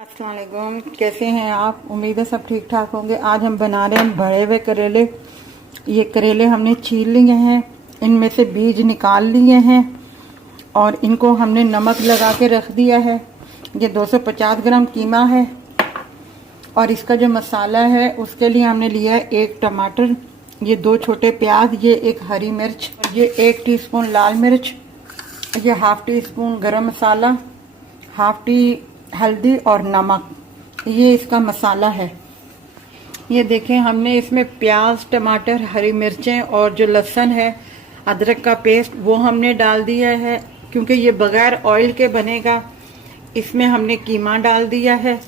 अस्सलाम वालेकुम, कैसे हैं आप? उम्मीद है सब ठीक ठाक होंगे। आज हम बना रहे हैं भरे हुए करेले। ये करेले हमने छील लिए हैं, इनमें से बीज निकाल लिए हैं और इनको हमने नमक लगा के रख दिया है। ये 250 ग्राम कीमा है और इसका जो मसाला है उसके लिए हमने लिया है 1 टमाटर, ये 2 छोटे प्याज, ये 1 हरी मिर्च, ये 1 टीस्पून लाल मिर्च, ये हाफ टी स्पून गरम मसाला, हाफ टी हल्दी और नमक। ये इसका मसाला है। ये देखें, हमने इसमें प्याज, टमाटर, हरी मिर्चें और जो लहसुन है, अदरक का पेस्ट, वो हमने डाल दिया है क्योंकि ये बगैर ऑयल के बनेगा। इसमें हमने कीमा डाल दिया है।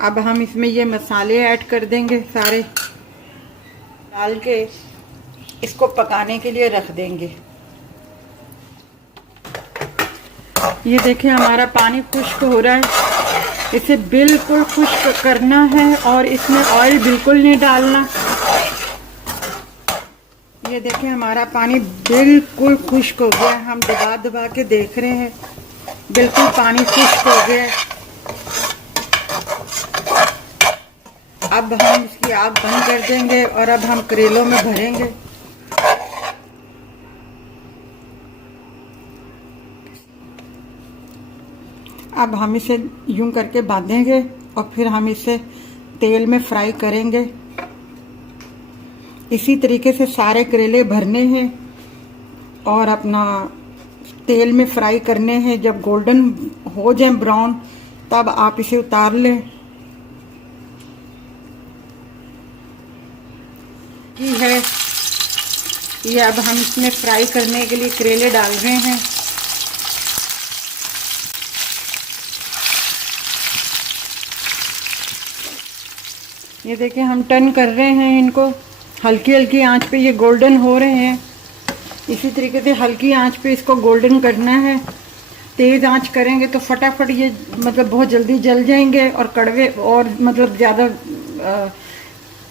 अब हम इसमें ये मसाले ऐड कर देंगे, सारे डाल के इसको पकाने के लिए रख देंगे। ये देखिए, हमारा पानी खुश्क हो रहा है। इसे बिल्कुल खुश्क करना है और इसमें ऑयल बिल्कुल नहीं डालना। ये देखिए, हमारा पानी बिल्कुल खुश्क हो गया। हम दबा दबा के देख रहे हैं, बिल्कुल पानी खुश्क हो गया। अब हम इसकी आग बंद कर देंगे और अब हम करेलों में भरेंगे। अब हम इसे यूं करके बांधेंगे और फिर हम इसे तेल में फ्राई करेंगे। इसी तरीके से सारे करेले भरने हैं और अपना तेल में फ्राई करने हैं। जब गोल्डन हो जाए, ब्राउन, तब आप इसे उतार लें। ये है, ये अब हम इसमें फ्राई करने के लिए करेले डाल रहे हैं। ये देखिए, हम टर्न कर रहे हैं इनको हल्की हल्की आंच पे। ये गोल्डन हो रहे हैं। इसी तरीके से हल्की आंच पे इसको गोल्डन करना है। तेज़ आंच करेंगे तो फटाफट ये बहुत जल्दी जल जाएंगे और कड़वे और ज़्यादा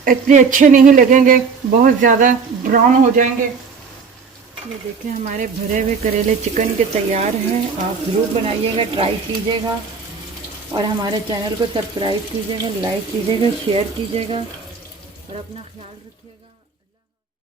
इतने अच्छे नहीं लगेंगे, बहुत ज़्यादा ब्राउन हो जाएंगे। ये देखिए, हमारे भरे हुए करेले चिकन के तैयार हैं। आप ज़रूर बनाइएगा, ट्राई कीजिएगा और हमारे चैनल को सब्सक्राइब कीजिएगा, लाइक कीजिएगा, शेयर कीजिएगा और अपना ख्याल रखिएगा।